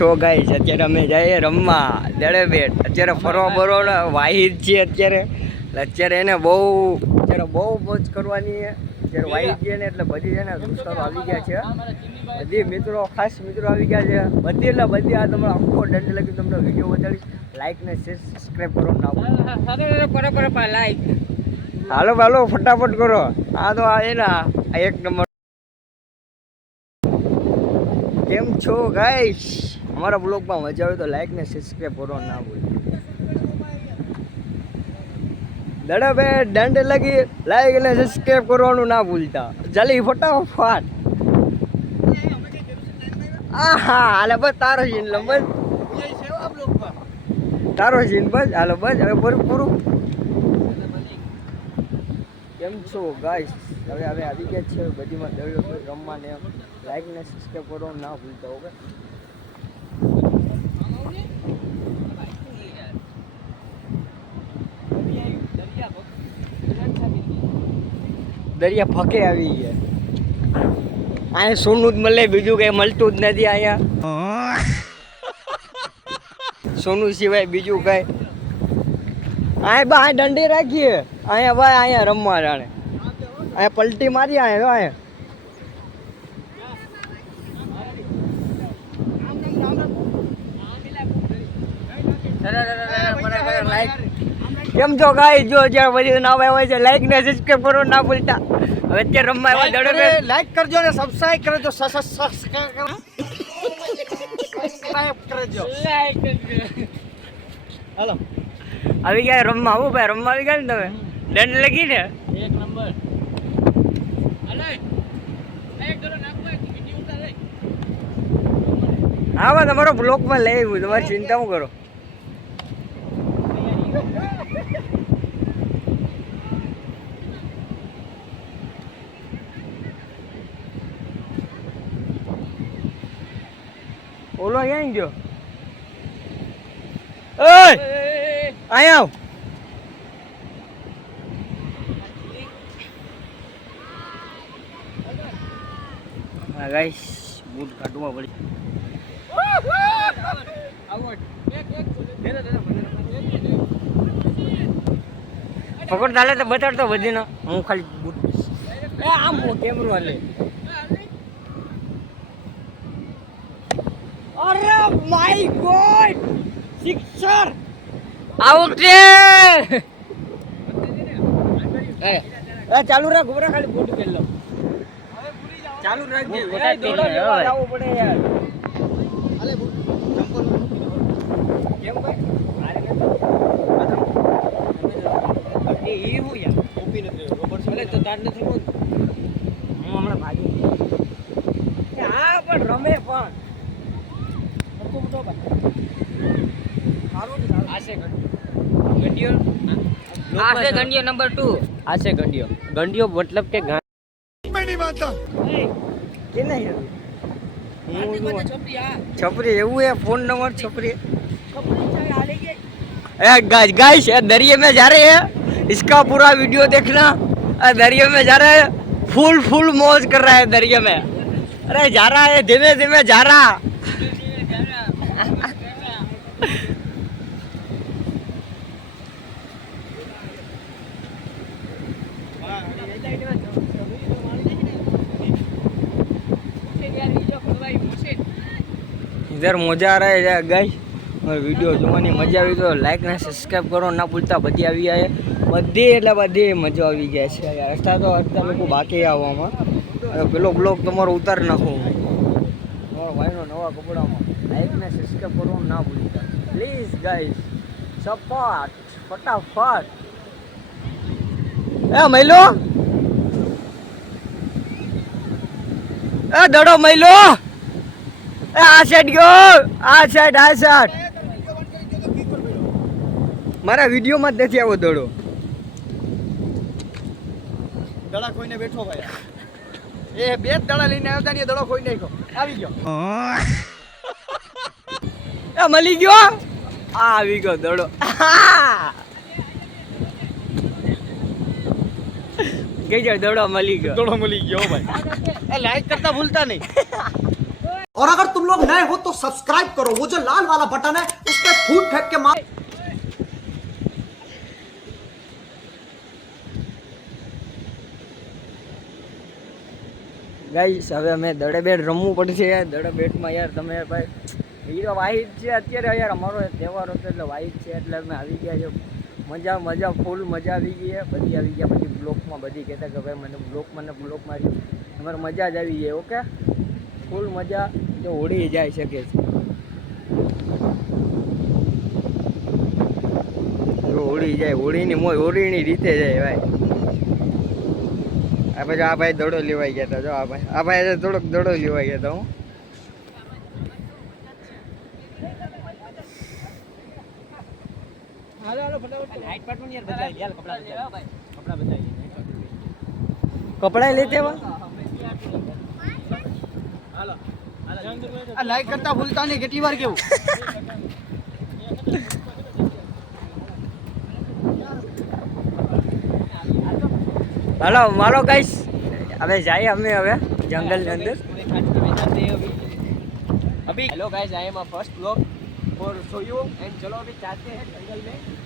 છો? ગાઈસ અત્યારે અમે જઈએ રમવા, દડે બેટ. અત્યારે ફરવા બરો વાહિદ છે અત્યારે. અત્યારે એને બહુ, અત્યારે બહુ મોજ કરવાની છે. અત્યારે વાહિદ છે ને એટલે બધી છે ને દોસ્તારો આવી ગયા છે. બધી મિત્રો, ખાસ મિત્રો આવી ગયા છે. બધી એટલે બધી આ તમારો આખો દંડ લગી તમને વીડિયો બતાવીશ. લાઈક ને શેર સબસ્ક્રાઈબ કરો ના લાઈક હાલો હાલો, ફટાફટ કરો. આ તો આ એના એક નંબર. કેમ છો ગાઈસ અમારા બ્લોગમાં મજા આવે તો લાઈક ને સબસ્ક્રાઈબ કરો, ના ભૂલતા દડા બે દંડ લગી લાઈક ને સબસ્ક્રાઈબ કરવાનું ના ભૂલતા. જલ્દી ફટાફટ. આહા, હાલે બસ, તારો જીન બસ. તારો જીન બસ, હાલો બસ, હવે પૂરું પૂરું. કેમ છો ગાઈસ હવે હવે આવી ગયા છે, બધીમાં દળ્યો છે રમવાને લાઈક ને સબસ્ક્રાઈબ કરવાનું ના ભૂલતા ઓકે દરિયા ફકે આવી ગયા. અહીંયા સોનું જ મળે, બીજું કઈ મળતું જ નથી અહીંયા. સોનું સિવાય બીજું કઈ. અહીંયા બા દંડી રાખીએ. અહીંયા ભાઈ અહીંયા રમવા જાણે. અહીંયા પલટી મારી, અહીંયા અહીંયા. કેમ જો ગાઈ જો જ્યાં બધી નામ આવ્યા છે લાઈક ને સબસ્ક્રાઈબ કરો ના ભૂલતા. હવે અત્યારે રમવા આવ્યા દડો બે લાઈક કરજો ને સબસ્ક્રાઇબ કરજો. સબસ્ક્રાઇબ કરજો. હાલો. આવી ગયા રમવા. આવું ભાઈ રમવા આવી ગયા ને તમે? દંડ લગી ને? એક નંબર. હા બા તમારો બ્લોકમાં લઈ આવ્યું. તમારી ચિંતા શું કરો? ઓલો ક્યાં ગયો ઓય અહીંયા આવ હા ગાઈસ બૂટ કાઢવા પડી પકડ ચાલે તો બતાડતો વધીને હું ખાલી બૂટ એ આમ કેમરું હાલે માય ગોડ સિક્સર આઉટ રે એ એ ચાલુ રાખ ઉભરા ખાલી બૂટ પહેર લો ચાલુ રાખજે એ દોડો લેવા આવે. જવું પડે યાર. હાલે ચંપલ કેમ ભાઈ? આરે નથી. એ એવું યાર ઓપી નથી રોબર ભલે તો તાર નથી બોલ હું હમણાં ભાગી હા પણ રમે પણ. સરખું બધો ભાઈ સારું ને સારું. આ છે ગંડિયો આ છે ગંડિયો નંબર ટુ આ છે ગંડિયો ગંડિયો મતલબ કે ગા કે નહીં છપરી એવું है फोन नंबर छपरी गाइस गाइस दरिया में जा रहे हैं इसका पूरा वीडियो देखना अ, दरिया में जा रहे हैं फुल फुल मौज कर रहा है दरिया में अरे जा रहा है धीमे धीमे जा रहा ઇધર મજા રહે છે ગાઈ વીડિયો જોવાની મજા આવી તો લાઈક ને સબસ્ક્રાઈબ કરો, ના ભૂલતા બધી આવી જાય. બધી એટલે બધી મજા આવી ગયા છે રસ્તા તો રસ્તા લોકો બાકી આવવામાં પેલો બ્લોક તમારો ઉતાર નાખો. તમારો ભાઈનો નવા કપડામાં. લાઈક ને સબસ્ક્રાઇબ કરવાનું ના ભૂલતા પ્લીઝ ગાઈસ સપોર્ટ ફટાફટ એ મૈલો એ દડો મૈલો એ આ સાઈડ ગયો આ સાઈડ આ સાઈડ મારા વિડીયોમાં જ નથી આવો દડો. દડા કોઈને બેઠો ભાઈ. એ બે જ દડા લઈને આવ્યા હતા ને દડો કોઈ નાખ્યો. આવી ગયો. એ મળી ગયો આ આવી ગયો દડો ગઈ જાય દડો મળી ગયો દડો મળી ગયો ભાઈ એ લાઈક કરતા ભૂલતા નહીં और अगर तुम लोग नए हो तो सब्सक्राइब करो वो जो लाल वाला बटन है उस पर फूट फेंक के मार ગાઈસ હવે અમે દડે બેટ રમવું પડશે દડે બેટમાં યાર તમે ભાઈ એ તો વાહિદ છે અત્યારે યાર, અમારો તહેવાર હતો એટલે વાહિદ છે એટલે અમે આવી ગયા છે મજા મજા ફૂલ મજા આવી ગઈ બધી આવી ગયા પછી બ્લોકમાં બધી કહેતા કે ભાઈ, મને બ્લોકમાં ને બ્લોક મારી અમારે મજા જ આવી ગઈ, ઓકે? ફૂલ મજા જો ઉડી જાય શકે છે. હોળી જાય, ઉડીની મોય, ઉડીની રીતે જાય ભાઈ. આ પછી આ ભાઈ દડો લેવાઈ ગયા હતા, જો આ ભાઈ આ ભાઈ થોડોક દડો લેવાઈ ગયા હતા, હું. કપડા લેતે વા આ લાઈક કરતા ભૂલતા નહીં કેટલી વાર કેવું હાલો મારો ગાઈસ હવે જાય અમે હવે જંગલની અંદર अभी hello guys I am a first blog for show you and चलो अभी चाहते हैं जंगल में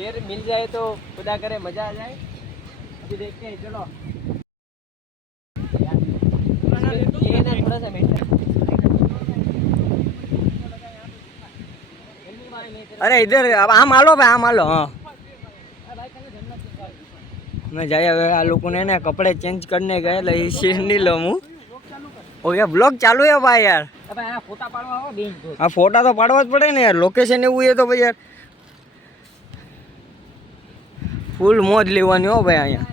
शेर मिल जाए तो खुदा करे मजा आ जाए अभी देखते हैं चलो ये ना थोड़ा सा मीठा અરે ઇધર આમ હાલો ભાઈ આમ હાલો હા મેં જાય હવે આ લોકોને ને કપડે ચેન્જ કરીને ગયા એટલે એ સીન નહીં લઉં હું ઓ યાર બ્લોગ ચાલુ હે ભાઈ યાર अब यहाँ फोटा पाड़वा हो बीन दो આ ફોટા તો પાડવા જ પડે ને યાર લોકેશન એવું છે તો ભાઈ યાર ફૂલ મોજ લેવાની હો ભાઈ અહીંયા.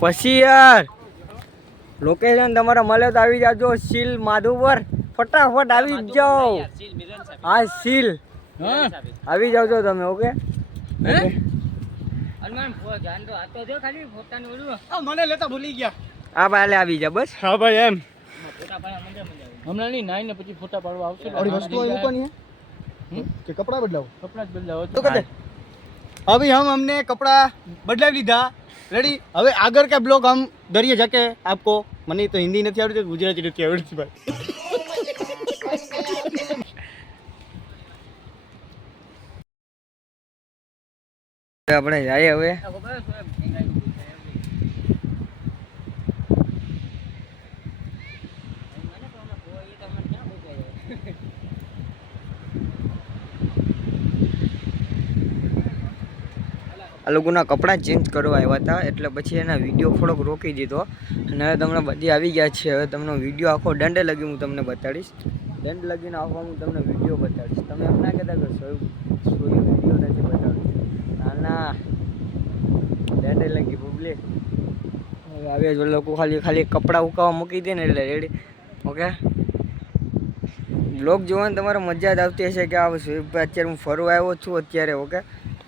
પછી યાર લોકેશન તમારે મળે તો આવી જાજો સીલ માધુપર ફટાફટ આવી જ જાઓ. હા સીલ. આવી જાવજો તમે ઓકે મને લેતા ભૂલી ગયા હા ભાઈ આવી જા બસ. હા ભાઈ એમ. હમણાં નહીં નાઈ ને પછી ફોટા પાડવા આવશે ઓલી વસ્તુઓ એ મૂકવાની હે કે કપડા બદલાવો કપડા જ બદલાવો તો કદે अभी हम हमने कपड़ा बदलाव લીધા રેડી હવે આગળ का ब्लॉग हम दरिए जाके आपको મને તો હિન્દી નથી આવડતી ગુજરાતી નથી આવડતી ભાઈ આપણે જઈએ હવે આ લોકોના કપડાં ચેન્જ કરવા આવ્યા હતા. એટલે પછી એના વીડિયો થોડોક રોકી દીધો. અને હવે તમને બધી આવી ગયા છે. હવે તમને વીડિયો આખો દંડે લગી હું તમને બતાડીશ. દંડ લગીને આખો હું તમને વીડિયો બતાડીશ. તમે એમ ના કહેતા કે સોયું સોયું વીડિયો નથી બતાડતો ના દંડે લગી પબ્લિક હવે જો લોકો ખાલી ખાલી કપડાં ઉકાવા મૂકી દે ને એટલે રેડી ઓકે? બ્લોગ જોવાની તમારે મજા જ આવતી હશે કે આ અત્યારે હું ફરવા આવ્યો છું અત્યારે, ઓકે?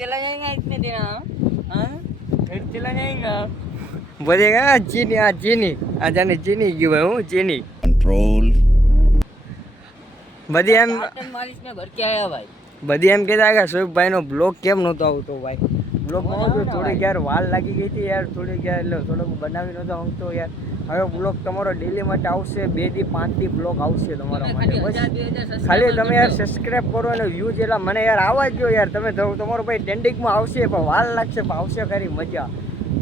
चला जाएगा इतने दिन हाँ हाँ? गाड़ी चला जाएगा બધે આ ચીની આ ચીની આ જાને ચીની ગયું ભાઈ હું ચીની બધી એમ चार टन माल इसमें भर के आया भाई બધી એમ કહેતા કે સોએબભાઈનો બ્લોગ કેમ નહોતો આવતો ભાઈ બ્લોગ આવતો થોડીક યાર વાલ લાગી ગઈ હતી યાર થોડીક યાર એટલે થોડોક બનાવી નહોતો આવતો યાર હવે બ્લોગ તમારો ડેલી માટે આવશે બેથી પાંચથી બ્લોગ આવશે તમારા માટે. બસ. ખાલી તમે યાર સબસ્ક્રાઈબ કરો અને વ્યૂઝ એટલા મને યાર આવવા જ જો યાર. તમે તમારો ભાઈ ટ્રેન્ડિંગમાં આવશે પણ વાલ લાગશે પણ આવશે ખરી મજા.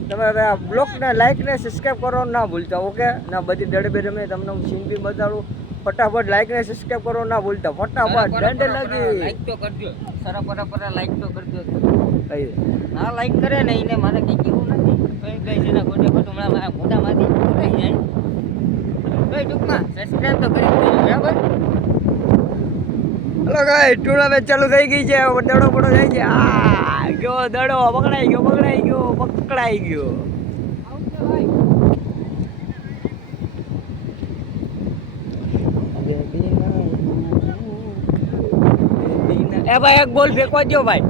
તમે હવે આ બ્લોગને લાઇકને સબસ્ક્રાઈબ કરો ના ભૂલતા ઓકે ના બધી દડબે તમે તમને હું સીન બી બતાડું. ફટાફટ લાઈક ને સબસ્ક્રાઇબ કરો ના ભૂલતા ફટાફટ. દંડ લાગી. લાઈક તો કરજો. સરા પરા પરા લાઈક તો કરજો. ના લાઈક કરે ને એને મને કઈ કેવું કઈ ટૂંકમાં સબસ્ક્રાઈબ તો ટુર્નામેન્ટ ચાલુ થઈ ગઈ છે દડો પડો થઈ છે. આ ગયો દડો પકડાઈ ગયો પકડાઈ ગયો પકડાઈ ગયો. એ ભાઈ એક બોલ ફેંકવા દો ભાઈ.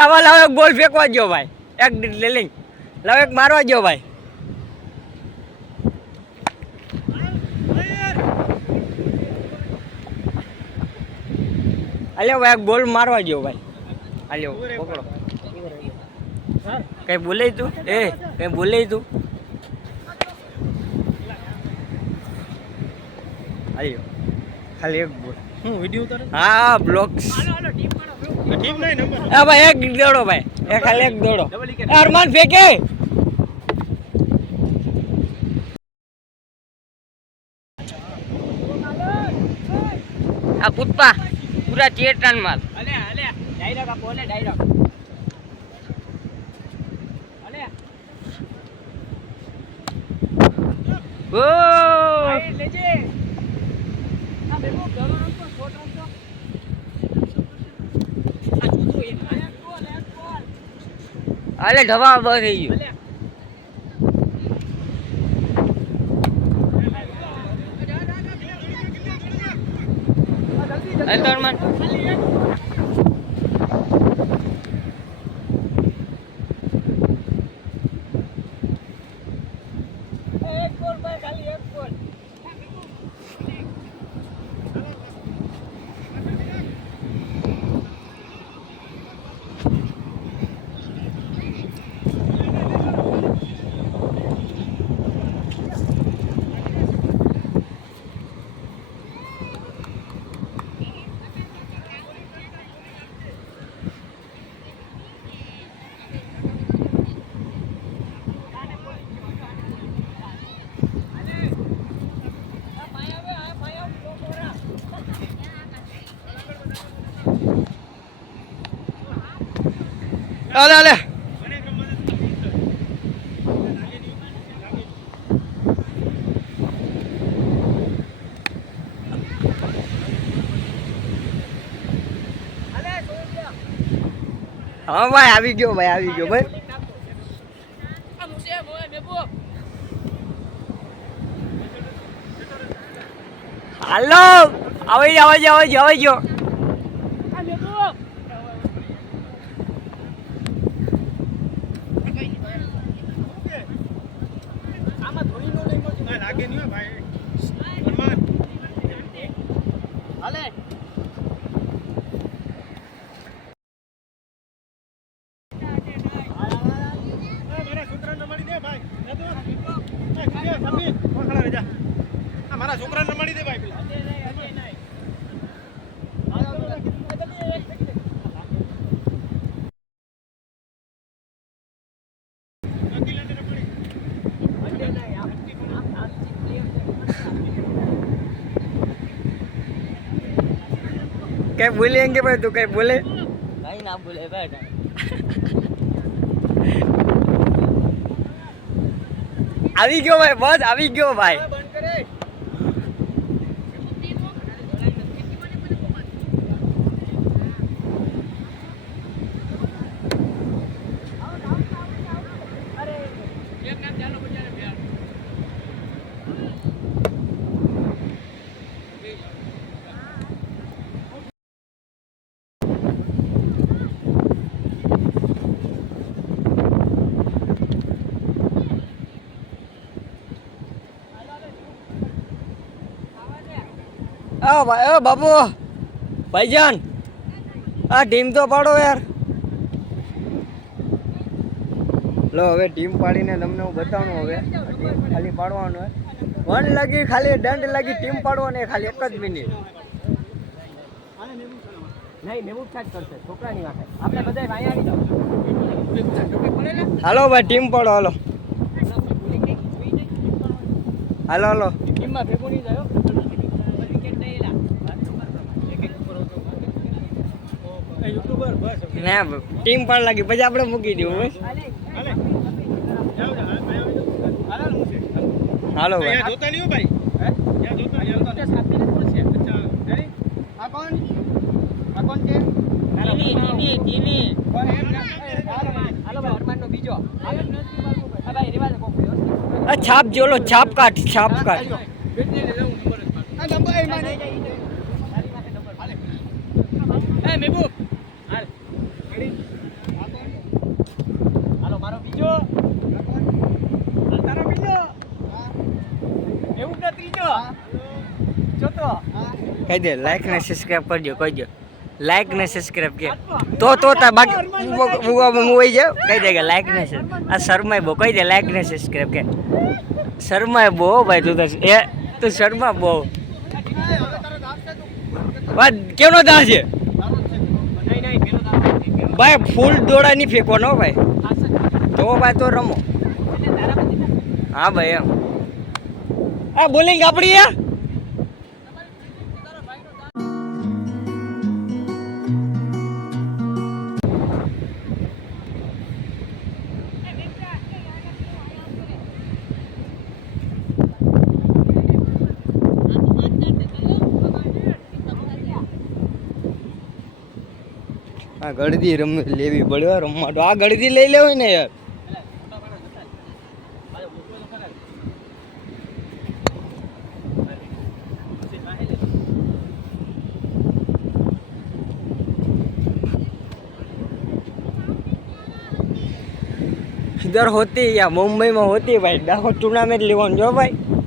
આમાં લાવો એક બોલ ફેંકવા જો ભાઈ. એક લેલિંગ લઈ લાવ એક મારવા જો ભાઈ. અલ્યો ભાઈ એક બોલ મારવા જો ભાઈ. અલ્યો પકડો. કઈ બોલે તું? એ કઈ બોલે તું? અલ્યો ખાલી એક બોલ. હું વીડિયો ઉતારે? હા નંબર ભાઈ, એક દોડો ભાઈ. એક હાલ એક દોડો. અરમાન ફેંકે. આ પુષ્પા પૂરા તેર માલ. અલે અલે ભાઈ લેજે આ બેબો ઘણો રમતો શોટ રમતો આ ચોથો એક એક બોલ એક બોલ અલે ઢવા થઈ ગયું અલે હાલ તો અરમાન એક બોલ ભાઈ ખાલી એક બોલ અલે અલે હા ભાઈ આવી ગયો ભાઈ આવી ગયો ભાઈ આ મુસે મોય બેબો હાલો આવી જાવ આવી જાવ આવી જાવ આવી જાવ આ બેબો આમાં ધોઈ નો લઈ મળતું લાગે નહીં ભાઈ હાલે મારા છોકરાને મળી દે ભાઈ જા તો. એ, એ, સમીર, કોણ ખડા રહે જા. આ મારા છોકરાને મળી દે ભાઈ પેલા. કઈ બોલેંગે ભાઈ તું કઈ બોલે? કઈ ના બોલે ભાઈ આવી ગયો ભાઈ બસ આવી ગયો ભાઈ બંધ કરે આ ભાઈ એ બાબુ ભાઈજાન આ ટીમ તો પાડો યાર. લો હવે ટીમ પાડીને તમને હું બતાવવાનું હવે. ટીમ ખાલી પાડવાનું હોય. વન લાગી ખાલી દંડ લાગી ટીમ પાડવાની ખાલી એક જ મિનિટ. હાલો ભાઈ ટીમ પાડો હાલો હાલો હાલો. ટીમમાં ભેગું નહીં થયો વિકેટ નહીં એલા યુટ્યુબર બસ હવે. ના ટીમ પણ લાગી. પછી આપણે મૂકી દઉં બસ. હાલે. ભાઈ, જોતા નહીં ભાઈ. છાપ જોતા નહીં, હાલતા નહીં. અચ્છા, ready? આ કોણ આ કોણ છે ટીની ટીની ટીની કોણ એમ? હાલો ભાઈ અરમાનનો બીજો હા ભાઈ રેવા દે કોક આ છાપ જોલો છાપ કાઢ છાપ કાઢ આ નંબર એમાં નહીં. એ મહેબૂબ હાલ રેડી હાલો મારો બીજો હાલ તારો બીજો એવું કે ત્રીજો ચોથો કહી દે લાઈક ને સબસ્ક્રાઇબ કરજો કહી દો. લાઈક ને સબસ્ક્રાઇબ કે. તો તો તા બાકી, હું વહી જાવ કહી દે કે લાઈક ને આ શર્માય બહુ, કહી દે લાઈક ને સબસ્ક્રાઇબ કે. શર્માય બહુ, ભાઈ, તું એ, તું શર્મા બહુ. વાત કેવનો દા છે? ભાઈ, ફૂલ દોડા નહીં ફેંકવાનો, હો ભાઈ. તો ભાઈ, તો રમો. હા, ભાઈ, એમ. આ બોલિંગ આપણી યા ના ગળદી રમ, લેવી પડે રમવા તો. આ ગળદી લઈ લેવી ને યાર. ઇધર હોતી યા મુંબઈમાં હોતી ભાઈ. દાખો ટુર્નામેન્ટ લેવાનું જો ભાઈ.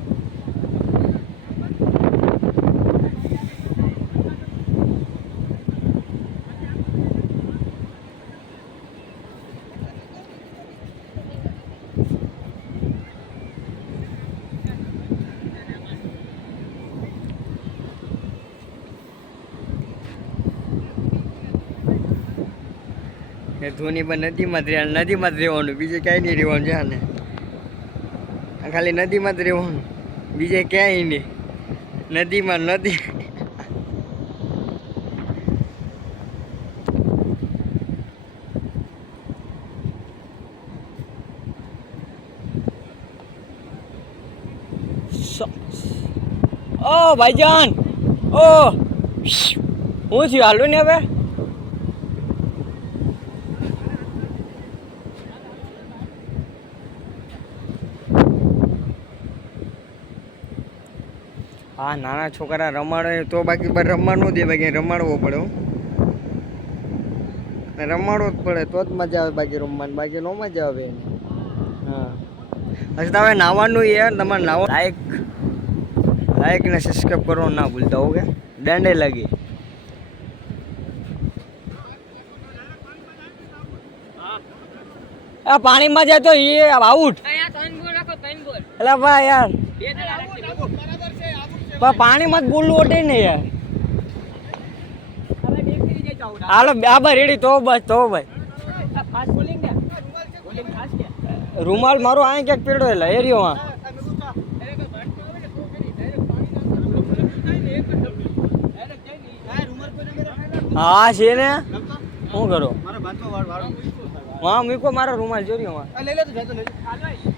એ ધોની પણ નદીમાં જ રહેવાનું નદીમાં જ રહેવાનું, બીજે ક્યાંય નહીં રહેવાનું છે ને ખાલી નદીમાં જ રહેવાનું, બીજે ક્યાંય નહીં. નદીમાં નદી. ઓ ભાઈજાન, ઓ હું થયું? હાલું ને હવે? હા નાના છોકરા રમાડે તો બાકી રમવાનું દે બાકી રમાડવો પડે રમાડવો જ પડે તો જ મજા આવે બાકી રમવાની બાકી ન મજા આવે એને. હા. હજી તમે નાવાનું એ તમારે નાવા લાઈક લાયક ને સબસ્ક્રાઈબ કરવાનું ના ભૂલતા ઓકે દંડે લાગી. પાણીમાં જાય તો એ આઉટ. એટલે ભાઈ યાર. પણ પાણીમાં જ બુલ્લું ઓટે ને યાર. હાલો આબા રેડી તો બસ તો ભાઈ. ફાસ્ટ બોલિંગ ને બોલિંગ ફાસ્ટ કે રૂમાલ મારો આ ક્યાંક પેડો એટલે એરિયો હા હા છે ને? શું કરો? હા મૂકો મારો રૂમાલ જોર્યો હા લઈ લે તો.